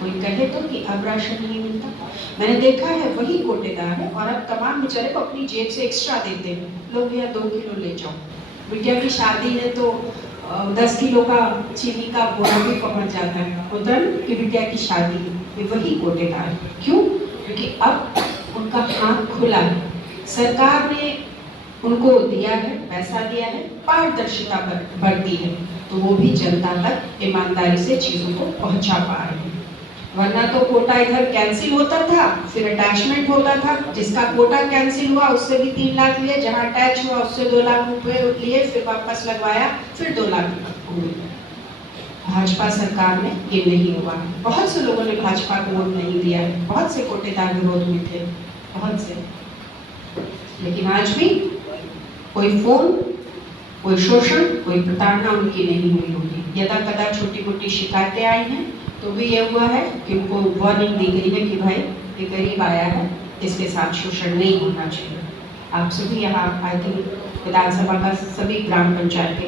कोई कहे तो कि अब राशन नहीं मिलता। मैंने देखा है वही कोटेदार है और अब तमाम बेचारे को अपनी जेब से एक्स्ट्रा देते हैं, लो भैया 2 किलो ले जाओ। बिटिया की शादी है तो 10 किलो का चीनी का बोरा भी पहुंच जाता है, होता है कि बिटिया की शादी है, ये वही कोटेदार। क्यों? क्योंकि अब उनका हाथ खुला है, सरकार ने उनको दिया है, पैसा दिया है, पारदर्शिता बढ़ती है, तो वो भी जनता तक ईमानदारी से चीजों को पहुंचा पा रहे हैं। वरना तो कोटा इधर कैंसिल होता था, फिर अटैचमेंट होता था, जिसका कोटा कैंसिल हुआ उससे भी 3 लाख लिए, जहां अटैच हुआ उससे 2 लाख रुपए लिए, फिर वापस लगवाया, फिर 2 लाख हुए। भाजपा सरकार में ये नहीं हुआ। बहुत से लोगों ने भाजपा को वोट नहीं दिया है, बहुत से कोटेदार विरोध में थे, बहुत से। लेकिन आज भी कोई फोन, कोई शोषण, कोई प्रताड़ना उनकी नहीं हुई होगी। यदा कदा छोटी मोटी शिकायतें आई हैं तो भी ये हुआ है कि उनको वार्निंग दी गई है कि भाई ये गरीब आया है, इसके साथ शोषण नहीं होना चाहिए। आप सभी यहाँ आई थिंक विधानसभा का सभी ग्राम पंचायत के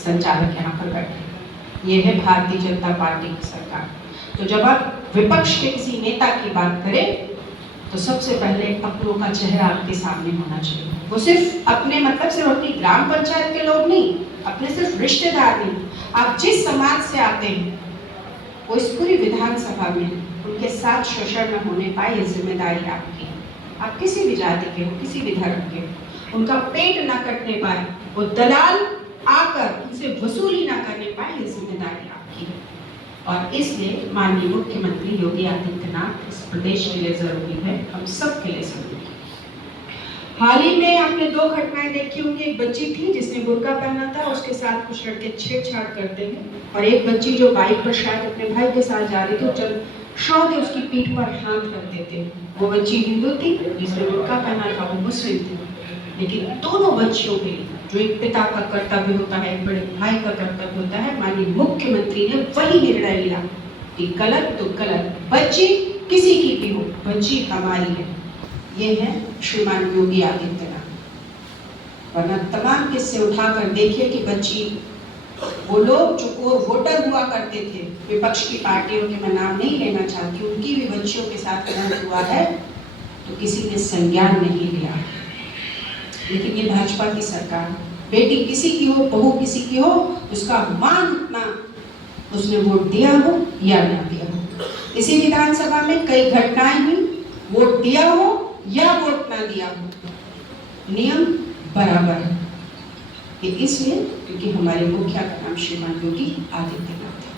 संचालक यहाँ पर बैठे, ये है भारतीय जनता पार्टी की सरकार। तो जब आप विपक्ष के किसी नेता की बात करें तो सबसे पहले अपनों का चेहरा आपके सामने होना चाहिए। वो सिर्फ अपने मतलब सिर्फ अपनी ग्राम पंचायत के लोग नहीं, अपने सिर्फ रिश्तेदार नहीं, आप जिस समाज से आते हैं वो इस पूरी विधानसभा में उनके साथ शोषण न होने पाए, ये जिम्मेदारी आपकी। आप किसी भी जाति के हो, किसी भी धर्म के हो, उनका पेट ना कटने पाए, वो दलाल आकर उनसे वसूली ना करने पाए, ये जिम्मेदारी आपकी है। और इसलिए माननीय मुख्यमंत्री योगी आदित्यनाथ इस प्रदेश के लिए जरूरी है, हम सब के लिए जरूरी है। हाल ही में आपने 2 घटनाएं देखी होंगी। एक बच्ची थी जिसने बुर्का पहना था, उसके साथ कुछ लड़के छेड़छाड़ करते हैं, और एक बच्ची जो बाइक पर शायद अपने भाई के साथ जा रही थी, चल शौर्य उसकी पीठ पर हाथ रख देते हैं। वो बच्ची हिंदू थी, जिसने बुर्का पहना था वो मुस्लिम थी। लेकिन दोनों बच्चियों के लिए जो एक पिता का कर्तव्य होता है, एक बड़े भाई का कर्तव्य होता है, माननीय मुख्यमंत्री ने वही निर्णय लिया कि गलत तो गलत, बच्ची किसी की भी हो, बच्ची हमारी है। ये है श्रीमान योगी आदित्यनाथ। वरना तमाम किस्से उठाकर देखिए कि बच्ची, वो लोग जो वोटर हुआ करते थे विपक्ष की पार्टियों के, मैं नाम नहीं लेना चाहती, उनकी भी बच्चियों के साथ गलत हुआ है तो किसी ने संज्ञान नहीं लिया। लेकिन ये भाजपा की सरकार, बेटी किसी की हो, बहू किसी की हो, उसका मान उतना उसने वोट दिया हो या ना दिया हो। इसी विधानसभा में कई घटनाएं हुई, वोट दिया हो या वोट ना दिया हो, नियम बराबर है। ये इसलिए क्योंकि हमारे मुखिया का नाम श्रीमान योगी आदित्यनाथ है।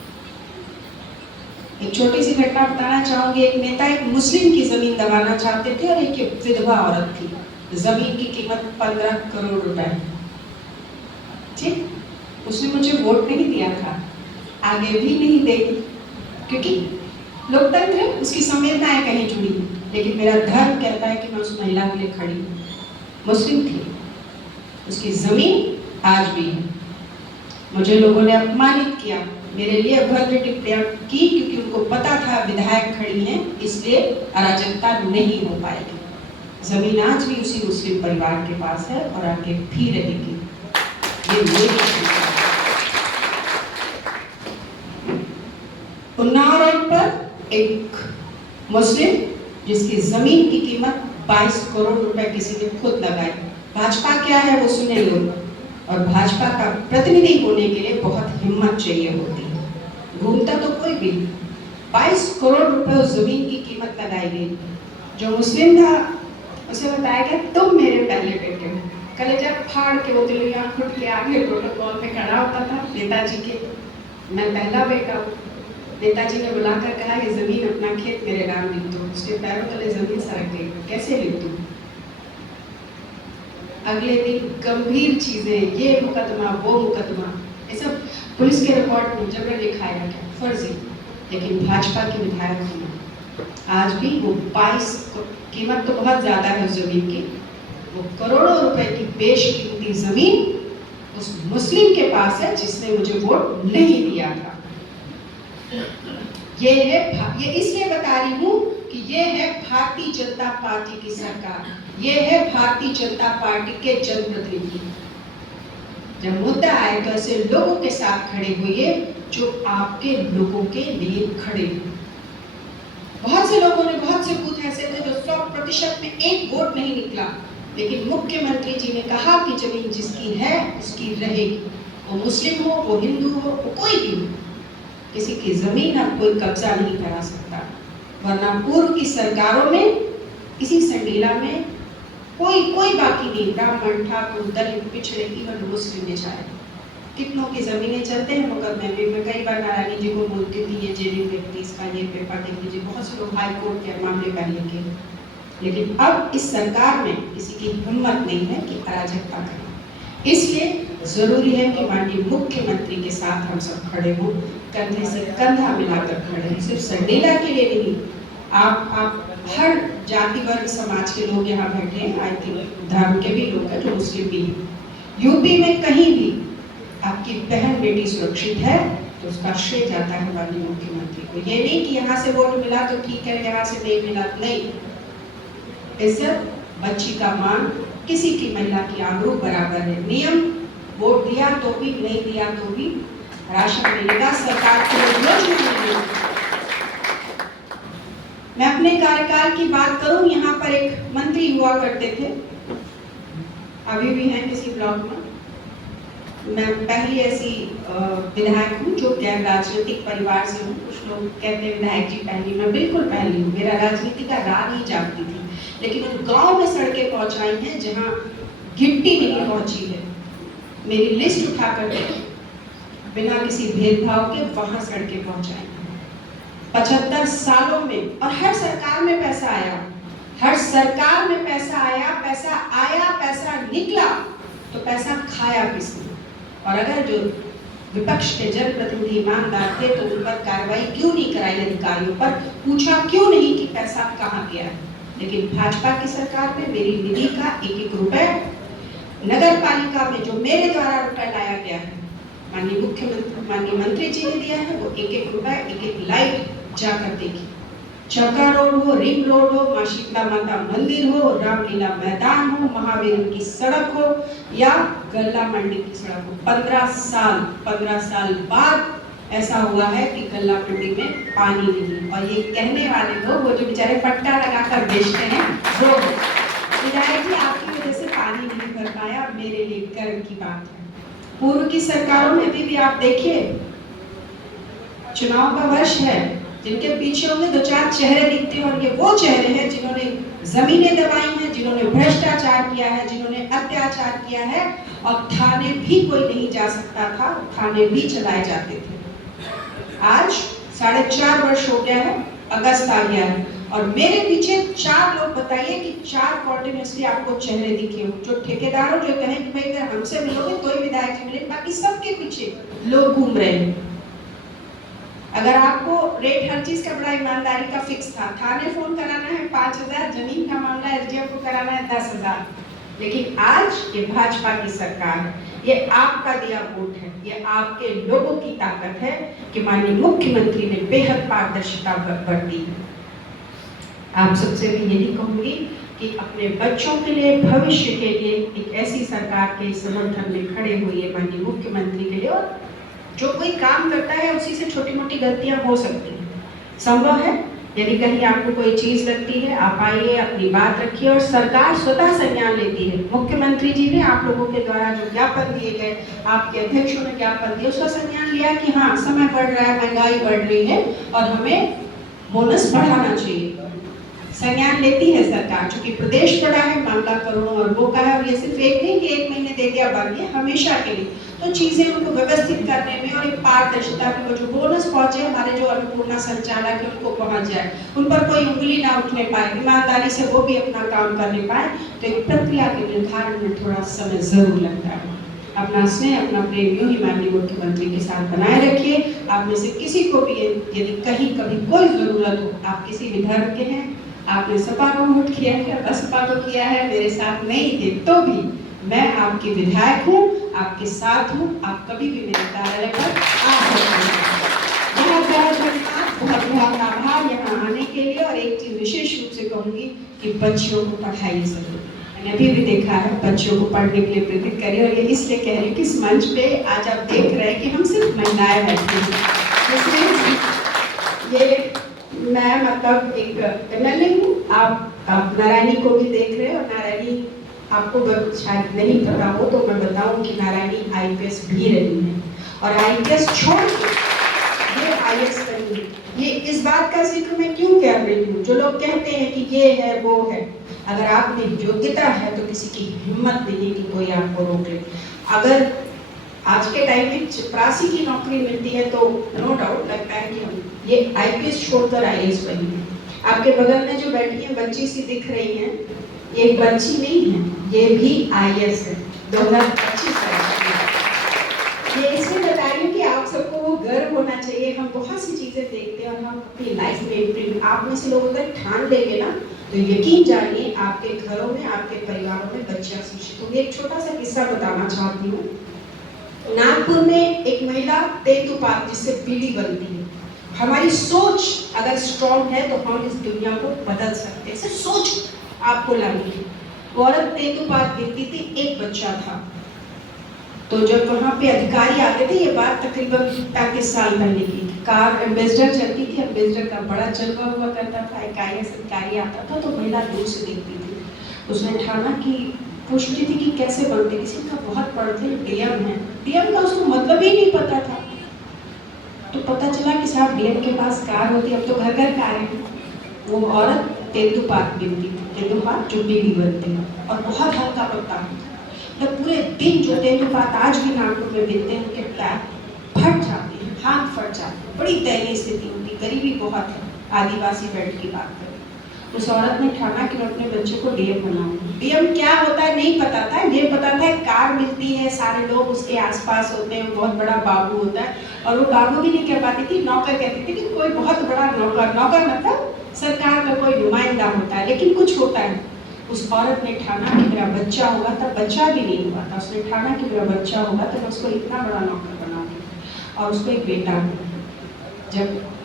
एक छोटी सी घटना बताना चाहूंगी। एक नेता एक मुस्लिम की जमीन दबाना चाहते थे और एक विधवा औरत थी, जमीन की कीमत 15 करोड़ रुपए। ठीक, उसने मुझे वोट नहीं दिया था, आगे भी नहीं देगी, क्योंकि लोकतंत्र है, उसकी संवेदनाएं कहीं जुड़ी, लेकिन मेरा धर्म कहता है कि मैं उस महिला के लिए खड़ी हूँ। मुस्लिम थी, उसकी जमीन आज भी है। मुझे लोगों ने अपमानित किया, मेरे लिए अभद्र टिप्पणियां की, क्योंकि उनको पता था विधायक खड़ी हैं, इसलिए अराजकता नहीं हो पाएगी। जमीन आज भी उसी मुस्लिम परिवार के पास है और आगे भी रहेगी। ये मेरी उन्नाव रोड पर एक मुस्लिम जिसकी जमीन की कीमत 22 करोड़ रुपए किसी ने खुद लगाई। भाजपा क्या है वो सुने लोग, और भाजपा का प्रतिनिधि होने के लिए बहुत हिम्मत चाहिए होती है। घूमता तो कोई भी, 22 करोड़ रुपए उस जमीन की कीमत लगाई गई। जो मुस्लिम था उसे बताया गया तुम मेरे पहले बेटे हो। कलेजा फाड़ के वो दिल्ली खुद के आगे प्रोटोकॉल में खड़ा होता था नेताजी के, मैं पहला बेटा हूँ। नेताजी ने बुलाकर कहा ये जमीन अपना खेत मेरे नाम लिख दो। उसके पैरों तले जमीन सरक गई, कैसे लिख दूं? अगले दिन गंभीर चीजें, ये मुकदमा वो मुकदमा, ये सब पुलिस के रिकॉर्ड में जबरन लिखाया गया, फर्जी। लेकिन भाजपा के विधायक होना, आज भी वो 22, कीमत तो बहुत ज्यादा है उस जमीन की, वो करोड़ों रुपए की बेशकीमती जमीन उस मुस्लिम के पास है जिसने मुझे वोट नहीं दिया था। ये इसलिए बता रही हूँ कि ये है भारतीय जनता पार्टी की सरकार, ये है भारतीय जनता पार्टी के जनप्रतिनिधि। जब मुद्दा आए तो ऐसे लोगों के साथ खड़े होइए जो आपके लोगों के लिए खड़े हों। बहुत से लोगों ने, बहुत से बूथ ऐसे थे जो 100% में एक वोट नहीं निकला, लेकिन मुख्यमंत्री जी ने कहा कि जमीन जिसकी है उसकी रहेगी, वो मुस्लिम हो, वो हिंदू हो, वो कोई भी हो, किसी की जमीन अब कोई कब्जा नहीं करा सकता। वरना पूर्व की सरकारों में इसी संडीला में कोई बाकी नहीं, ब्राह्मण, ठाकुर, दलित, पिछड़े, इवन मुस्लिम ने चाहे कितनों की जमीनें चलते हैं मुकदमे में। मैं कई बार नारायणी जी को बोलती थी ये जेडी व्यक्ति इसका ये पेपर देख लीजिए, बहुत से लोग हाई कोर्ट के मामले पहले के, लेकिन अब इस सरकार में किसी की हिम्मत नहीं है कि अराजकता करें। इसलिए जरूरी है कि माननीय मुख्यमंत्री के साथ हम सब खड़े हों, कंधे से कंधा मिलाकर खड़े हों। सिर्फ संडीला के लिए नहीं, आप हर जाति वर्ग समाज के लोग यहाँ बैठे हैं, आई थिंक धर्म के भी लोग हैं जो मुस्लिम भी हैं। यूपी में कहीं भी आपकी बहन बेटी सुरक्षित है तो उसका श्रेय जाता है माननीय मुख्यमंत्री को। ये नहीं कि यहाँ से वोट मिला तो ठीक है, यहाँ से नहीं मिला नहीं। इज्जत, बच्ची का मान, किसी की महिला की आबरू बराबर है। नियम, वोट दिया तो भी, नहीं दिया तो भी राशन मिलेगा, सरकार की योजना मिलेगी। मैं अपने कार्यकाल की बात करूं, यहाँ पर एक मंत्री हुआ करते थे, अभी भी हैं किसी ब्लॉक में। मैं पहली ऐसी विधायक हूँ जो गैर राजनीतिक परिवार से हूँ। कुछ लोग कहते हैं विधायक जी पहली, मैं बिल्कुल पहली हूँ। मेरा राजनीति का राह नहीं जानती थी, लेकिन उन गांव में सड़कें पहुंचाई हैं जहां गिट्टी नहीं पहुंची है। मेरी लिस्ट उठा कर बिना किसी भेदभाव के वहां सड़कें पहुंचाई 75 सालों में। और हर सरकार में पैसा आया, हर सरकार में पैसा आया, पैसा निकला, तो पैसा खाया किसने? और अगर जो विपक्ष के जनप्रतिनिधि ईमानदार थे तो उन पर कार्रवाई क्यों नहीं कराई? अधिकारियों पर पूछा क्यों नहीं कि पैसा कहाँ गया? लेकिन भाजपा की सरकार में मेरी निधि का एक एक रुपए, नगर पालिका में जो मेरे द्वारा रुपए लाया गया है, माननीय मुख्यमंत्री, माननीय मंत्री जी ने दिया है, वो एक एक रुपए, एक एक लाइट जाकर देखी। चौका रोड हो, रिंग रोड हो, माँ शीतला माता मंदिर हो, रामलीला मैदान हो, महावीर की सड़क हो या गल्ला मंडी की सड़क हो, 15 साल बाद ऐसा हुआ है कि गल्ला मंडी में पानी नहीं। और ये कहने वाले लोग, वो जो बेचारे पट्टा लगाकर बेचते हैं, वो विधायक जी आपकी वजह से पानी नहीं भर पाया, मेरे लिए गर्व की बात है। पूर्व की सरकारों में भी आप देखिए, चुनाव का वर्ष है, जिनके पीछे होंगे दो चार चेहरे दिखते हैं, और ये वो चेहरे हैं जिन्होंने जमीनें दबाई हैं, जिन्होंने भ्रष्टाचार किया है, जिन्होंने अत्याचार किया है, और थाने भी कोई नहीं जा सकता था, थाने भी चलाए जाते थे। आज 4.5 वर्ष हो गया है, अगस्त आ गया है, और मेरे पीछे 4 लोग, बताइए कि 4 कॉन्टिन्यूसली आपको चेहरे दिखे हो, जो ठेकेदारों जो कहें कि भाई अगर हमसे मिलोगे तो ही विधायक जी मिले, बाकी सबके पीछे लोग घूम रहे हैं। अगर आपको रेट हर चीज का बड़ा ईमानदारी का फिक्स था, थाने फोन कराना है 5,000, जमीन का मामला एसडीएम को कराना है 10,000, लेकिन आज ये भाजपा की सरकार है, ये आपका दिया वोट है, ये आपके लोगों की ताकत है कि माननीय मुख्यमंत्री ने बेहद पारदर्शिता बरती है। आप सबसे भी यही कहूंगी कि अपने बच्चों के लिए, भविष्य के लिए एक ऐसी सरकार के समर्थन में खड़े हुए माननीय मुख्यमंत्री के लिए। और जो कोई काम करता है उसी से छोटी मोटी गलतियां हो सकती हैं, संभव है। यदि कहीं आपको कोई चीज लगती है, आप आइए, अपनी बात रखिए, और सरकार स्वतः संज्ञान लेती है। मुख्यमंत्री जी ने आप लोगों के द्वारा जो ज्ञापन दिए गए, आपके अध्यक्षों ने ज्ञापन दिया, उसका संज्ञान लिया कि हाँ समय बढ़ रहा है, महंगाई बढ़ रही है और हमें बोनस बढ़ाना चाहिए। संज्ञान लेती है सरकार, चूंकि प्रदेश बड़ा है, मामला करोड़ों अरबों का है, और ये सिर्फ एक नहीं कि 1 महीने दे दिया बंद दिया, हमेशा के लिए। तो चीजें उनको व्यवस्थित करने में और एक पारदर्शिता में, जो बोनस पहुंचे, हमारे जो अन्नपूर्णा संचालक है उनको पहुंच जाए, उन पर कोई उंगली ना उठने पाए, ईमानदारी से वो भी अपना काम करने पाए। तो एक प्रक्रिया के निर्धारण में थोड़ा समय जरूर लगता है। अपना स्नेह, अपना प्रेम यूं ही माननीय मुख्यमंत्री के साथ बनाए रखिए। आप में से किसी को भी यदि कहीं कभी कोई जरूरत हो, आप किसी भी धर्म के हैं, आपने सपा को वोट किया है, बसपा को किया है, मेरे साथ नहीं थे तो भी मैं आपकी विधायक हूँ, आपके साथ हूँ, आप कभी भी मेरे कार्यालय पर आ सकते हैं। बहुत बहुत धन्यवाद, बहुत बहुत आभार यहाँ आने के लिए। और एक चीज विशेष रूप से कहूँगी कि बच्चियों को पढ़ाइए जरूर। मैंने अभी भी देखा है, बच्चियों को पढ़ने के लिए प्रेरित करिए। और ये इसलिए कह रही हूँ कि इस मंच पे आज आप देख रहे हैं कि हम सिर्फ महिलाएं बैठी हैं, ये मैं मतलब एक कर्नल हूँ। आप नारायणी को भी देख रहे हो। नारायणी आपको शायद नहीं पता हो तो मैं बताऊं कि नारायणी आईपीएस भी रही है और आईपीएस छोड़ के ये आईएएस बनी है। ये इस बात का जिक्र मैं क्यों कर रही हूँ? जो लोग कहते हैं कि ये है वो है, अगर आप में योग्यता है तो किसी की हिम्मत नहीं है कि कोई आपको रोक ले। अगर आज के टाइम में चपरासी की नौकरी मिलती है तो नो डाउट लगता है कि हम ये आईपीएस छोड़कर आईएएस बनी है। आपके बगल में जो बैठी है बच्ची सी दिख रही है, ये बच्ची नहीं है, ये भी आईएएस है 2025 ये इसलिए बता रही हूँ कि आप सबको वो गर्व होना चाहिए। हम बहुत सी चीजें देखते हैं और हम अपनी लाइफ में आप में से लोग अगर ठान लेंगे ना तो यकीन जानिए आपके घरों में, आपके परिवारों में बच्चियां शिक्षित होंगी। एक छोटा सा किस्सा बताना चाहती हूँ। नागपुर में एक महिला तेंदुपात जिससे पीढ़ी बनती है। हमारी सोच अगर स्ट्रॉन्ग है तो हम इस दुनिया को बदल सकते हैं। सिर्फ सोच आपको लानी है। वो औरत तेंदुपात गिरती थी, एक बच्चा था। तो जब वहाँ पे अधिकारी आते थे, ये बात तकरीबन 35 साल पहले की, कार एम्बेसडर चलती थी, एम्बेसडर का बड़ा जलवा हुआ करता था, एक आईएएस अधिकारी आता था तो महिला दूर से देखती थी। उसने ठाना कि पूछती थी कि कैसे बनते, किसी का बहुत पढ़ते डीएम है। डीएम का उसको मतलब ही नहीं पता था। तो पता चला कि साहब डीएम के पास कार होती, अब तो घर घर कार है। वो औरत तेंदुपात गिरती थी, तेंदुपात जो बीड़ी बनते हैं और बहुत हल्का पत्ता होता है। जब पूरे दिन जो तेंदुपात आज भी नागपुर में बिकते हैं, उनके पैर फट जाते हैं, हाथ फट जाते हैं, बड़ी दयनीय स्थिति होती है, गरीबी बहुत है। आदिवासी बेल्ट की बात करें, उस औरत ने ठाना कि मैं अपने बच्चे को डीएम बनाऊंगी। डीएम क्या होता है नहीं पता था, डीएम पता था कार मिलती है, सारे लोग उसके आसपास होते हैं, बहुत बड़ा बाबू होता है। और वो बाबू भी नहीं कह पाती थी, नौकर कहती थी कि कोई बहुत बड़ा नौकर, नौकर मतलब सरकार का कोई नुमाइंदा होता है, लेकिन कुछ होता है। उस औरत ने ठाना कि मेरा बच्चा होगा, तब बच्चा भी नहीं हुआ था। उसने ठाना कि मेरा बच्चा होगा तो मैं उसको इतना बड़ा नौकर बनाऊंगी। और उसको एक बेटा हुआ। जब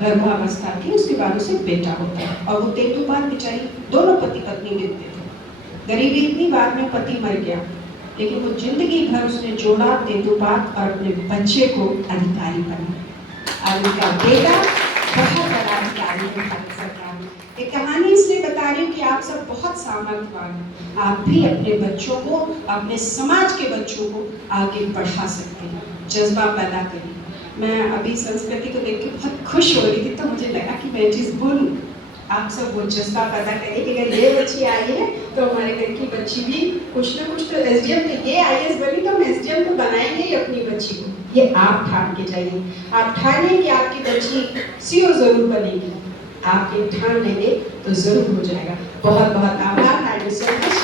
गर्भावस्था थी उसके बाद उसे बेटा होता है। और वो तेंदुपात बेचारी, दोनों पति पत्नी मिलते थे। गरीबी इतनी, बाद में पति मर गया, लेकिन वो जिंदगी भर उसने जोड़ा तेंदुपात और अपने बच्चे को अधिकारी बनाया। और उनका बेटा बहुत बड़ा अधिकारी है भारत सरकार में। ये कहानी इसलिए बता रही हूँ कि आप सब बहुत सामर्थ्यवान हैं। आप भी अपने बच्चों को, अपने समाज के बच्चों को आगे बढ़ा सकते हैं। जज्बा पैदा करिए। मैं अभी संस्कृति को देख के बहुत खुश हो रही थी, तो मुझे लगा कि मैं चीज़ बोलूँ। आप सब वो जज्बा पैदा करिए कि अगर ये बच्ची आई है तो हमारे घर की बच्ची भी कुछ ना कुछ तो एसडीएम, तो ये आईएएस बनी तो हम एसडीएम को बनाएंगे ही अपनी बच्ची को। ये आप ठान के जाइए। आप ठानिए कि आपकी बच्ची सीओ जरूर बनेगी। आप ये ठान लेंगे तो जरूर हो जाएगा। बहुत बहुत आभार। Thank you so much.